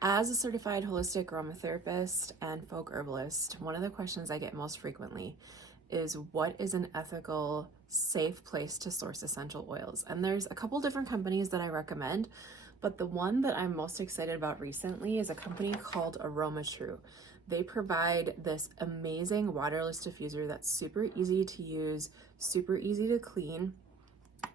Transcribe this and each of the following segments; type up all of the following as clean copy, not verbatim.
As a certified holistic aromatherapist and folk herbalist, one of the questions I get most frequently is what is an ethical, safe place to source essential oils? And there's a couple different companies that I recommend, but the one that I'm most excited about recently is a company called AromaTru. They provide this amazing waterless diffuser that's super easy to use, super easy to clean.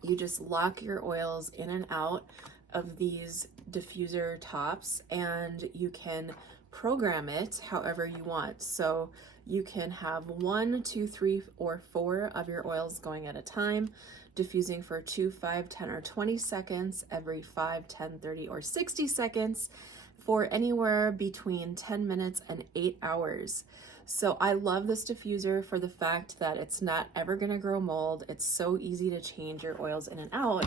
You just lock your oils in and out of these diffuser tops and you can program it however you want. So you can have 1, 2, 3, or 4 of your oils going at a time, diffusing for 2, 5, 10, or 20 seconds every 5, 10, 30, or 60 seconds for anywhere between 10 minutes and 8 hours. So I love this diffuser for the fact that it's not ever gonna grow mold. It's so easy to change your oils in and out.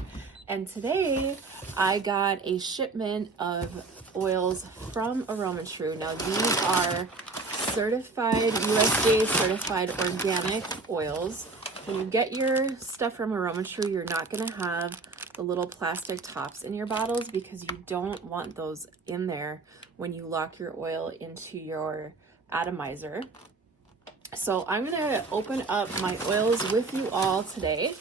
And today I got a shipment of oils from AromaTru. Now these are certified, USDA certified organic oils. When you get your stuff from AromaTru, you're not gonna have the little plastic tops in your bottles because you don't want those in there when you lock your oil into your atomizer. So I'm gonna open up my oils with you all today,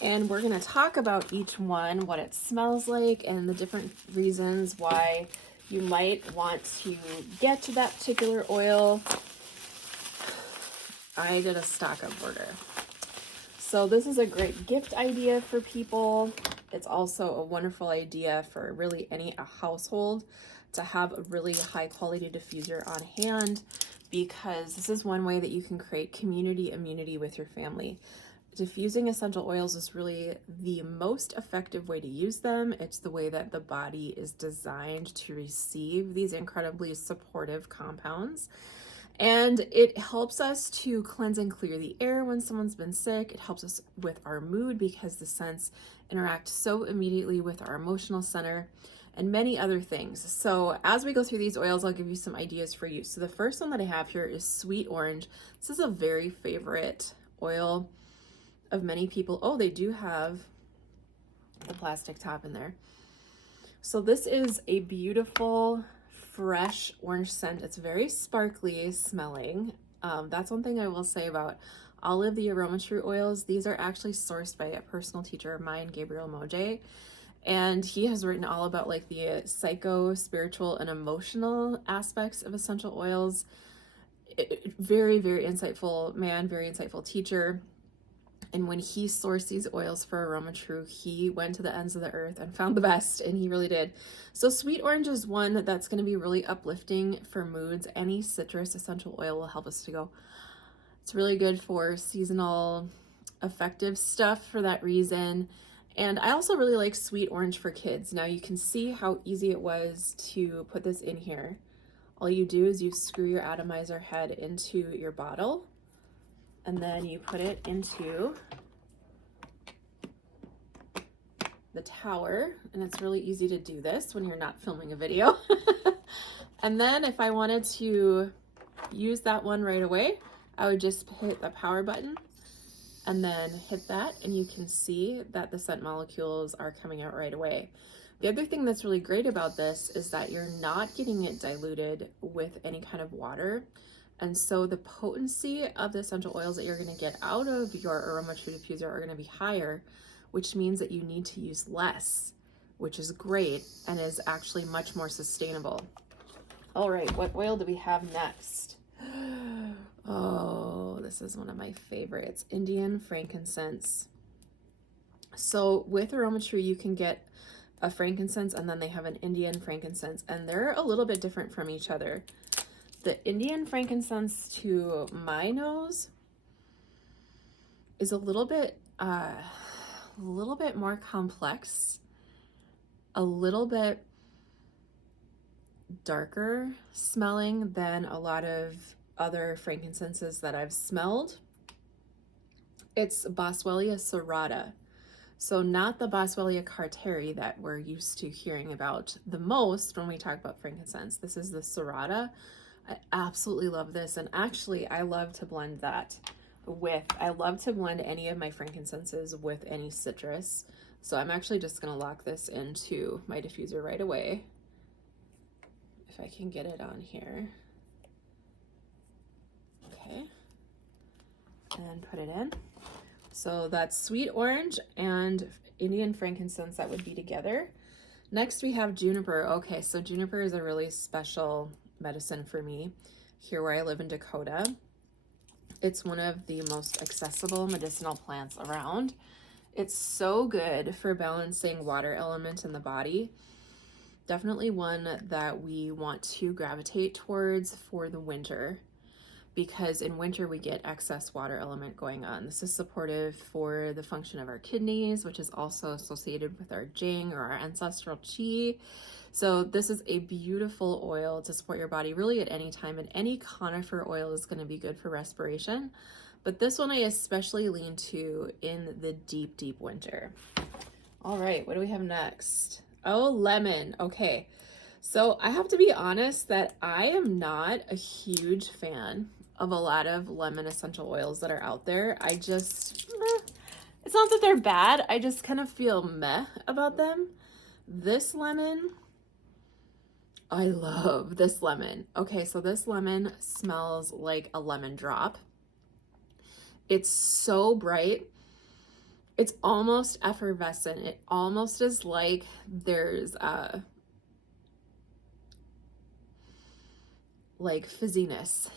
and we're gonna talk about each one, what it smells like, and the different reasons why you might want to get to that particular oil. I did a stock up order. So this is a great gift idea for people. It's also a wonderful idea for really any household to have a really high quality diffuser on hand, because this is one way that you can create community immunity with your family. Diffusing essential oils is really the most effective way to use them. It's the way that the body is designed to receive these incredibly supportive compounds. And it helps us to cleanse and clear the air when someone's been sick. It helps us with our mood because the scents interact so immediately with our emotional center, and many other things. So as we go through these oils, I'll give you some ideas for use. So the first one that I have here is sweet orange. This is a very favorite oil of many people. Oh, they do have the plastic top in there. So this is a beautiful, fresh orange scent. It's very sparkly smelling. That's one thing I will say about all of the AromaTru oils. These are actually sourced by a personal teacher of mine, Gabriel Mojay. And he has written all about like the psycho, spiritual, and emotional aspects of essential oils. Very, very insightful man, very insightful teacher. And when he sourced these oils for AromaTru, he went to the ends of the earth and found the best, and he really did. So sweet orange is one that's going to be really uplifting for moods. Any citrus essential oil will help us to go. It's really good for seasonal affective stuff for that reason. And I also really like sweet orange for kids. Now you can see how easy it was to put this in here. All you do is you screw your atomizer head into your bottle, and then you put it into the tower, and it's really easy to do this when you're not filming a video. And then if I wanted to use that one right away, I would just hit the power button and then hit that, and you can see that the scent molecules are coming out right away. The other thing that's really great about this is that you're not getting it diluted with any kind of water. And so the potency of the essential oils that you're going to get out of your AromaTru diffuser are going to be higher, which means that you need to use less, which is great and is actually much more sustainable. All right, what oil do we have next? Oh, this is one of my favorites, Indian frankincense. So with AromaTru, you can get a frankincense, and then they have an Indian frankincense, and they're a little bit different from each other. The Indian frankincense, to my nose, is a little bit more complex, a little bit darker smelling than a lot of other frankincenses that I've smelled. It's Boswellia serrata. So not the Boswellia carteri that we're used to hearing about the most when we talk about frankincense. This is the serrata. I absolutely love this, and actually I love to blend that with, I love to blend any of my frankincenses with any citrus. So I'm actually just gonna lock this into my diffuser right away. if I can get it on here. Okay. And put it in. So that's sweet orange and Indian frankincense that would be together. Next we have juniper. Okay, so juniper is a really special medicine for me here where I live in Dakota. It's one of the most accessible medicinal plants around. It's so good for balancing water element in the body. Definitely one that we want to gravitate towards for the winter, because in winter we get excess water element going on. This is supportive for the function of our kidneys, which is also associated with our Jing or our ancestral Qi. So this is a beautiful oil to support your body really at any time, and any conifer oil is going to be good for respiration. But this one I especially lean to in the deep, deep winter. All right, what do we have next? Oh, lemon. Okay, so I have to be honest that I am not a huge fan of a lot of lemon essential oils that are out there. I just, it's not that they're bad. I just kind of feel meh about them. This lemon, I love this lemon. Okay, so this lemon smells like a lemon drop. It's so bright. It's almost effervescent. It almost is like there's like fizziness,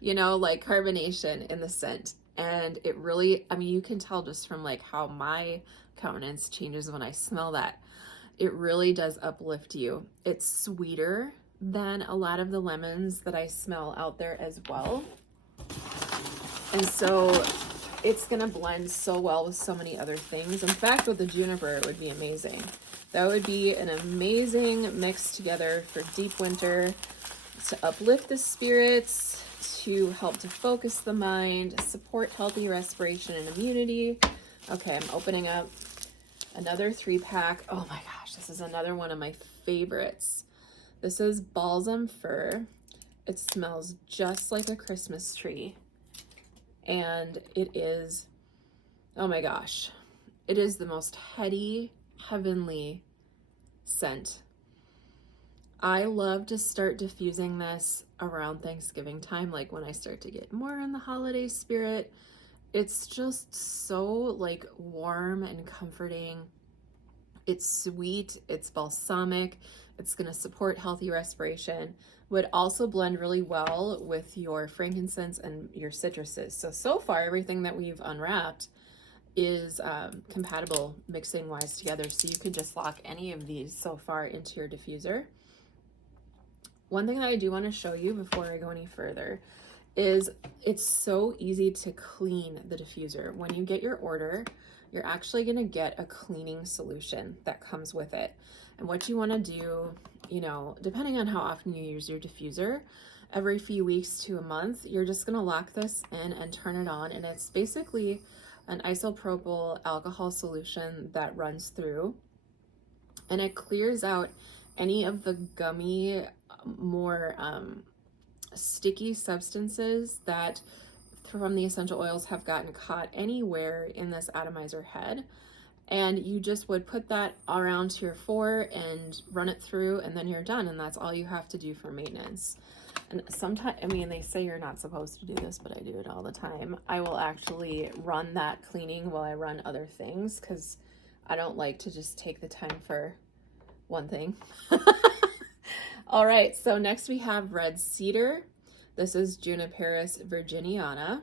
you know, like carbonation in the scent. And it really, I mean, you can tell just from like how my countenance changes when I smell that. It really does uplift you. It's sweeter than a lot of the lemons that I smell out there as well. And so it's gonna blend so well with so many other things. In fact, with the juniper, it would be amazing. That would be an amazing mix together for deep winter, to uplift the spirits, to help to focus the mind, support healthy respiration and immunity. Okay, I'm opening up another 3-pack. Oh my gosh, this is another one of my favorites. This is balsam fir. It smells just like a Christmas tree. And it is, oh my gosh, it is the most heady, heavenly scent. I love to start diffusing this around Thanksgiving time, like when I start to get more in the holiday spirit. It's just so like warm and comforting. It's sweet, it's balsamic, it's gonna support healthy respiration. Would also blend really well with your frankincense and your citruses. So far everything that we've unwrapped is compatible mixing wise together. So you could just lock any of these so far into your diffuser. One thing that I do want to show you before I go any further is it's so easy to clean the diffuser. When you get your order, you're actually going to get a cleaning solution that comes with it. And what you want to do, you know, depending on how often you use your diffuser, every few weeks to a month, you're just going to lock this in and turn it on. And it's basically an isopropyl alcohol solution that runs through, and it clears out any of the gummy, more sticky substances that from the essential oils have gotten caught anywhere in this atomizer head. And you just would put that around to your 4 and run it through, and then you're done. And that's all you have to do for maintenance. And sometimes, I mean, they say you're not supposed to do this, but I do it all the time. I will actually run that cleaning while I run other things, because I don't like to just take the time for one thing. All right, so next we have red cedar. This is Juniperus virginiana.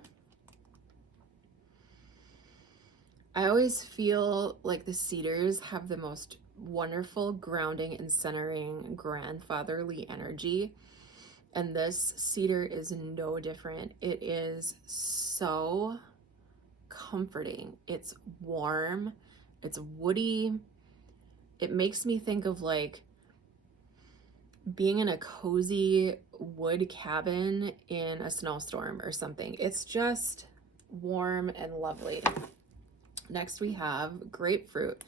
I always feel like the cedars have the most wonderful grounding and centering grandfatherly energy. And this cedar is no different. It is so comforting. It's warm. It's woody. It makes me think of like being in a cozy wood cabin in a snowstorm or something. It's just warm and lovely. Next we have grapefruit.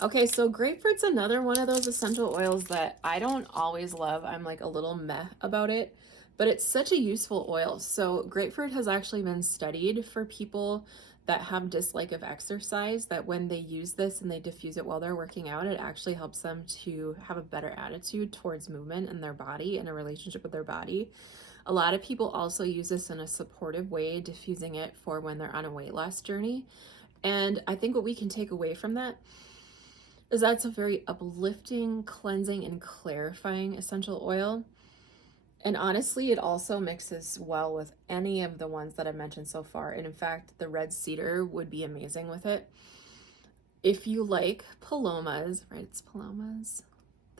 Okay, so grapefruit's another one of those essential oils that I don't always love. I'm like a little meh about it, but it's such a useful oil. So grapefruit has actually been studied for people that have dislike of exercise, that when they use this and they diffuse it while they're working out, it actually helps them to have a better attitude towards movement in their body and a relationship with their body. A lot of people also use this in a supportive way, diffusing it for when they're on a weight loss journey. And I think what we can take away from that is that's a very uplifting, cleansing, and clarifying essential oil. And honestly, it also mixes well with any of the ones that I've mentioned so far. And in fact, the red cedar would be amazing with it. If you like palomas, right? It's palomas.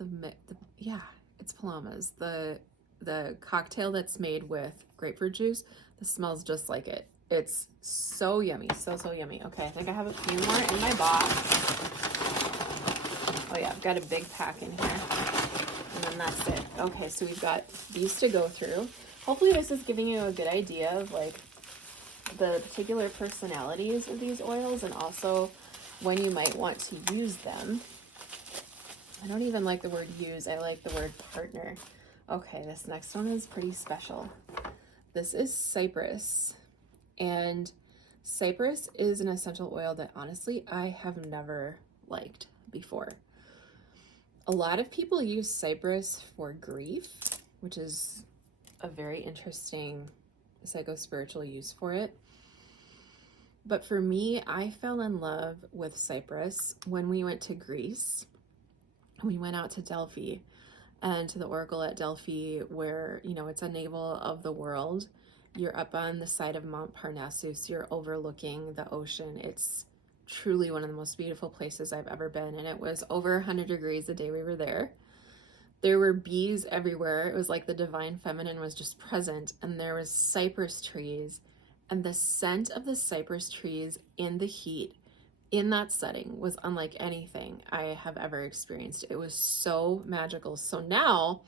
It's palomas. The cocktail that's made with grapefruit juice, this smells just like it. It's so yummy, so yummy. Okay, I think I have a few more in my box. Oh yeah, I've got a big pack in here. And then that's it. Okay, so we've got these to go through. Hopefully this is giving you a good idea of like the particular personalities of these oils and also when you might want to use them. I don't even like the word use, I like the word partner. Okay, this next one is pretty special. This is cypress. And cypress is an essential oil that honestly I have never liked before. A lot of people use cypress for grief, which is a very interesting psycho-spiritual use for it. But for me, I fell in love with cypress when we went to Greece. We went out to Delphi and to the Oracle at Delphi, where, you know, it's a navel of the world. You're up on the side of Mount Parnassus. You're overlooking the ocean. It's truly one of the most beautiful places I've ever been. And it was over 100 degrees the day we were there. There were bees everywhere. It was like the divine feminine was just present. And there was cypress trees. And the scent of the cypress trees in the heat in that setting was unlike anything I have ever experienced. It was so magical. So now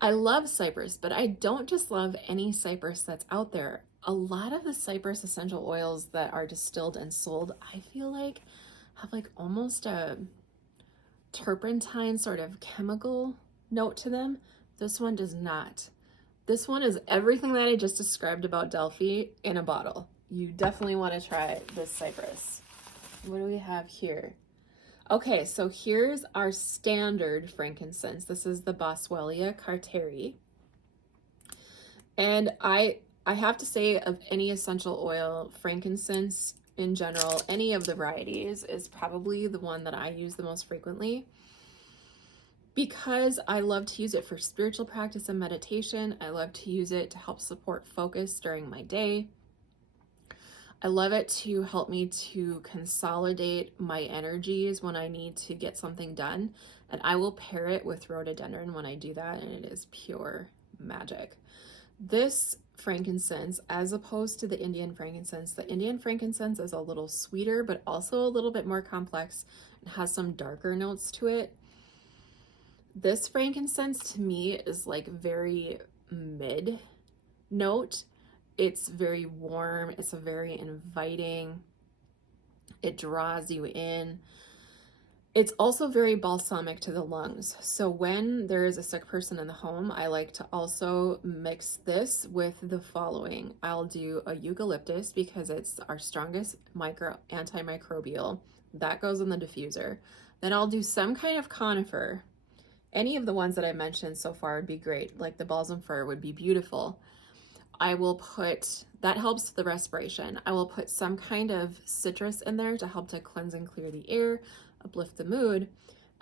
I love cypress, but I don't just love any cypress that's out there. A lot of the cypress essential oils that are distilled and sold, I feel like have like almost a turpentine sort of chemical note to them. This one does not. This one is everything that I just described about Delphi in a bottle. You definitely want to try this cypress. What do we have here? Okay, so here's our standard frankincense. This is the Boswellia carteri. And I have to say, of any essential oil, frankincense in general, any of the varieties is probably the one that I use the most frequently, because I love to use it for spiritual practice and meditation. I love to use it to help support focus during my day. I love it to help me to consolidate my energies when I need to get something done. And I will pair it with rhododendron when I do that, and it is pure magic. This frankincense, as opposed to the Indian frankincense is a little sweeter, but also a little bit more complex and has some darker notes to it. This frankincense to me is like very mid note. It's very warm. It's a very inviting. It draws you in. It's also very balsamic to the lungs. So when there is a sick person in the home, I like to also mix this with the following. I'll do a eucalyptus because it's our strongest antimicrobial. That goes in the diffuser. Then I'll do some kind of conifer. Any of the ones that I mentioned so far would be great. Like the balsam fir would be beautiful. I will put, that helps the respiration. I will put some kind of citrus in there to help to cleanse and clear the air, uplift the mood.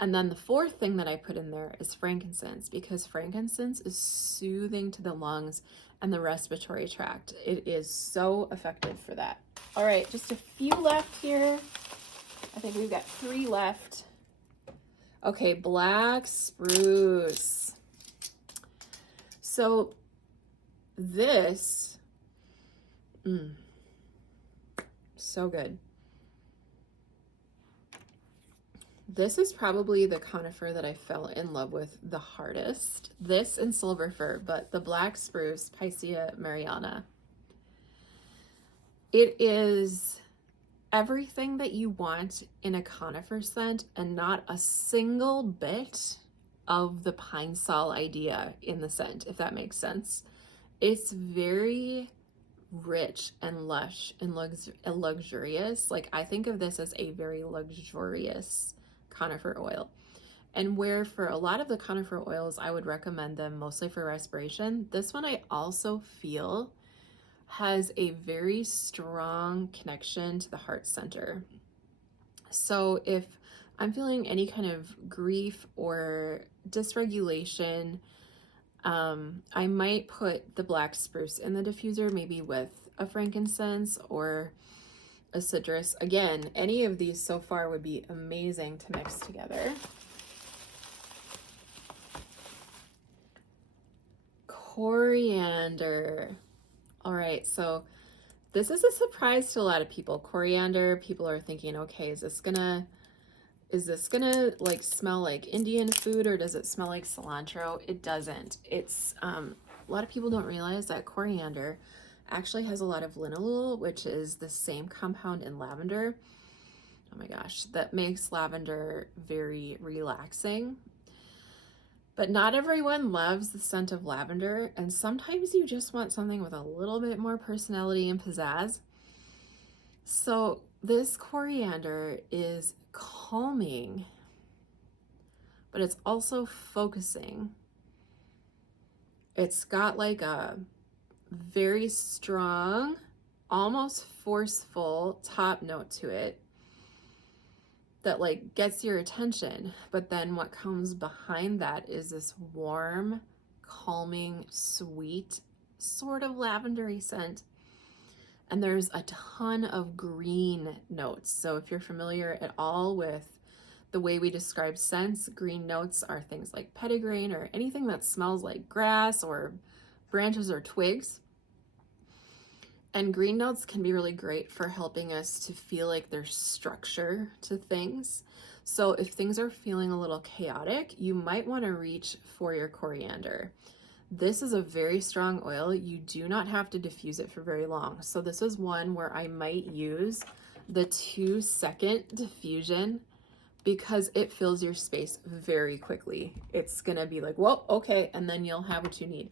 And then the fourth thing that I put in there is frankincense, because frankincense is soothing to the lungs and the respiratory tract. It is so effective for that. All right, just a few left here. I think we've got 3 left. Okay, black spruce. So this, so good. This is probably the conifer that I fell in love with the hardest. This and silver fir, but the black spruce, Picea mariana. It is everything that you want in a conifer scent and not a single bit of the pine sol idea in the scent, if that makes sense. It's very rich and lush and luxurious. Like, I think of this as a very luxurious conifer oil. And where for a lot of the conifer oils, I would recommend them mostly for respiration, this one I also feel has a very strong connection to the heart center. So if I'm feeling any kind of grief or dysregulation, I might put the black spruce in the diffuser, maybe with a frankincense or a citrus. Again, any of these so far would be amazing to mix together. Coriander. All right, so this is a surprise to a lot of people. Coriander, people are thinking, okay, is this gonna like smell like Indian food, or does it smell like cilantro? It doesn't. It's a lot of people don't realize that coriander actually has a lot of linalool, which is the same compound in lavender. Oh my gosh, that makes lavender very relaxing. But not everyone loves the scent of lavender, and sometimes you just want something with a little bit more personality and pizzazz. So this coriander is calming, but it's also focusing. It's got like a very strong, almost forceful top note to it that like gets your attention. But then what comes behind that is this warm, calming, sweet, sort of lavendery scent. And there's a ton of green notes. So if you're familiar at all with the way we describe scents, green notes are things like petitgrain or anything that smells like grass or branches or twigs. And green notes can be really great for helping us to feel like there's structure to things. So if things are feeling a little chaotic, you might want to reach for your coriander. This is a very strong oil. You do not have to diffuse it for very long. So this is one where I might use the 2-second diffusion because it fills your space very quickly. It's gonna be like, whoa, okay, and then you'll have what you need.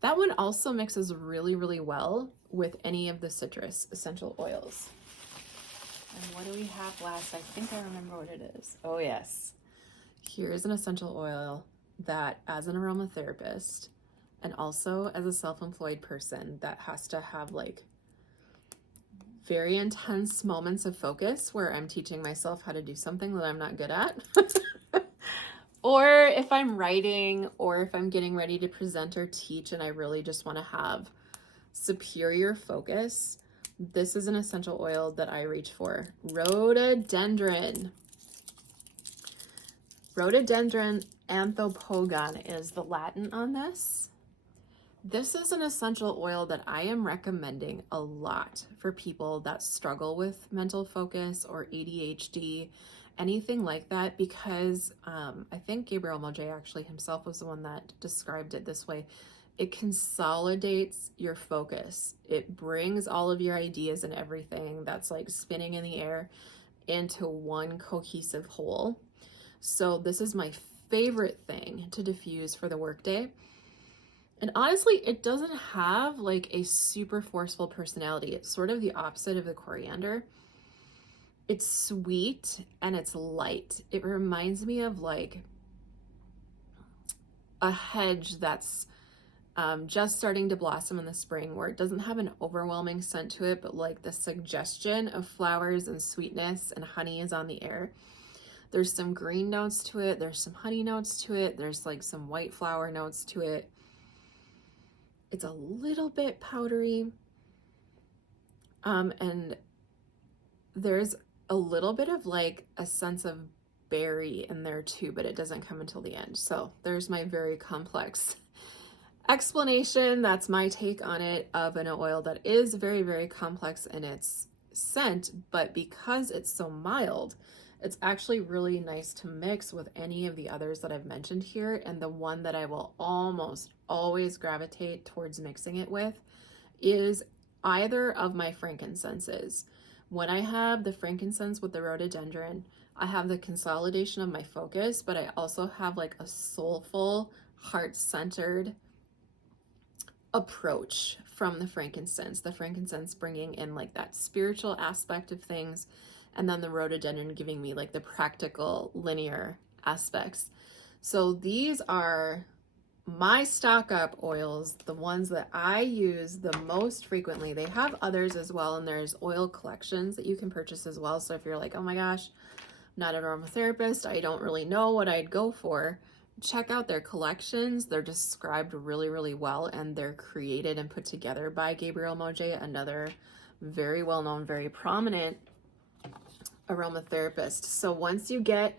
That one also mixes really, really well with any of the citrus essential oils. And what do we have last? I think I remember what it is. Oh yes. Here's an essential oil that, as an aromatherapist and also as a self-employed person that has to have like very intense moments of focus where I'm teaching myself how to do something that I'm not good at. Or if I'm writing, or if I'm getting ready to present or teach and I really just want to have superior focus, this is an essential oil that I reach for. Rhododendron. Rhododendron anthopogon is the Latin on this. This is an essential oil that I am recommending a lot for people that struggle with mental focus or ADHD, anything like that, because I think Gabriel Mojay actually himself was the one that described it this way. It consolidates your focus. It brings all of your ideas and everything that's like spinning in the air into one cohesive whole. So this is my favorite thing to diffuse for the workday. And honestly, it doesn't have like a super forceful personality. It's sort of the opposite of the coriander. It's sweet and it's light. It reminds me of like a hedge that's just starting to blossom in the spring, where it doesn't have an overwhelming scent to it, but like the suggestion of flowers and sweetness and honey is on the air. There's some green notes to it. There's some honey notes to it. There's like some white flower notes to it. It's a little bit powdery. And there's a little bit of like a sense of berry in there too, but it doesn't come until the end. So there's my very complex explanation. That's my take on it, of an oil that is very, very complex in its scent, but because it's so mild, it's actually really nice to mix with any of the others that I've mentioned here. And the one that I will almost always gravitate towards mixing it with is either of my frankincenses. When I have the frankincense with the rhododendron, I have the consolidation of my focus, but I also have like a soulful, heart-centered approach from the frankincense bringing in like that spiritual aspect of things, and then the rhododendron giving me like the practical linear aspects. So these are my stock up oils, the ones that I use the most frequently. They have others as well, and there's oil collections that you can purchase as well. So if you're like, oh my gosh, I'm not an aromatherapist, I don't really know what I'd go for, check out their collections. They're described really, really well, and they're created and put together by Gabriel Mojay, another very well-known, very prominent aromatherapist. So once you get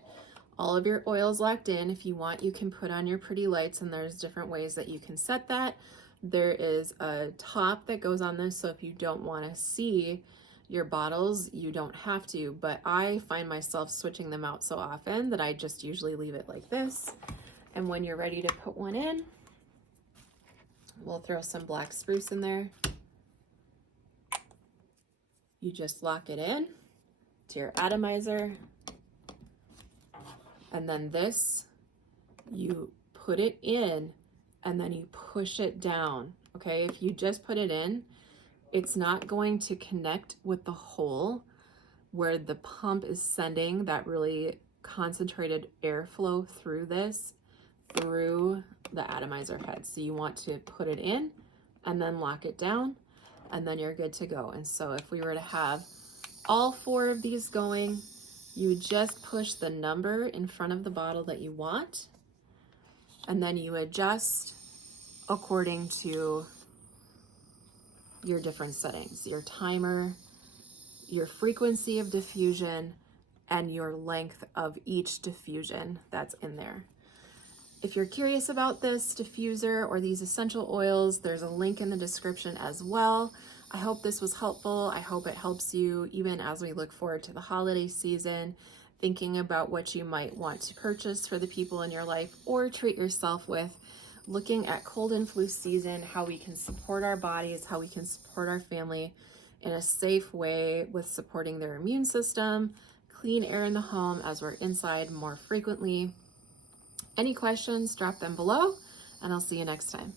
all of your oils locked in, if you want, you can put on your pretty lights, and there's different ways that you can set that. There is a top that goes on this, so if you don't want to see your bottles, you don't have to, but I find myself switching them out so often that I just usually leave it like this. And when you're ready to put one in, we'll throw some black spruce in there. You just lock it in to your atomizer. And then this, you put it in and then you push it down, okay? If you just put it in, it's not going to connect with the hole where the pump is sending that really concentrated airflow through this, through the atomizer head. So you want to put it in and then lock it down, and then you're good to go. And so if we were to have all 4 of these going, you would just push the number in front of the bottle that you want, and then you adjust according to your different settings, your timer, your frequency of diffusion, and your length of each diffusion that's in there. If you're curious about this diffuser or these essential oils, there's a link in the description as well. I hope this was helpful. I hope it helps you even as we look forward to the holiday season, thinking about what you might want to purchase for the people in your life or treat yourself with, looking at cold and flu season, how we can support our bodies, how we can support our family in a safe way with supporting their immune system, clean air in the home as we're inside more frequently. Any questions, drop them below, and I'll see you next time.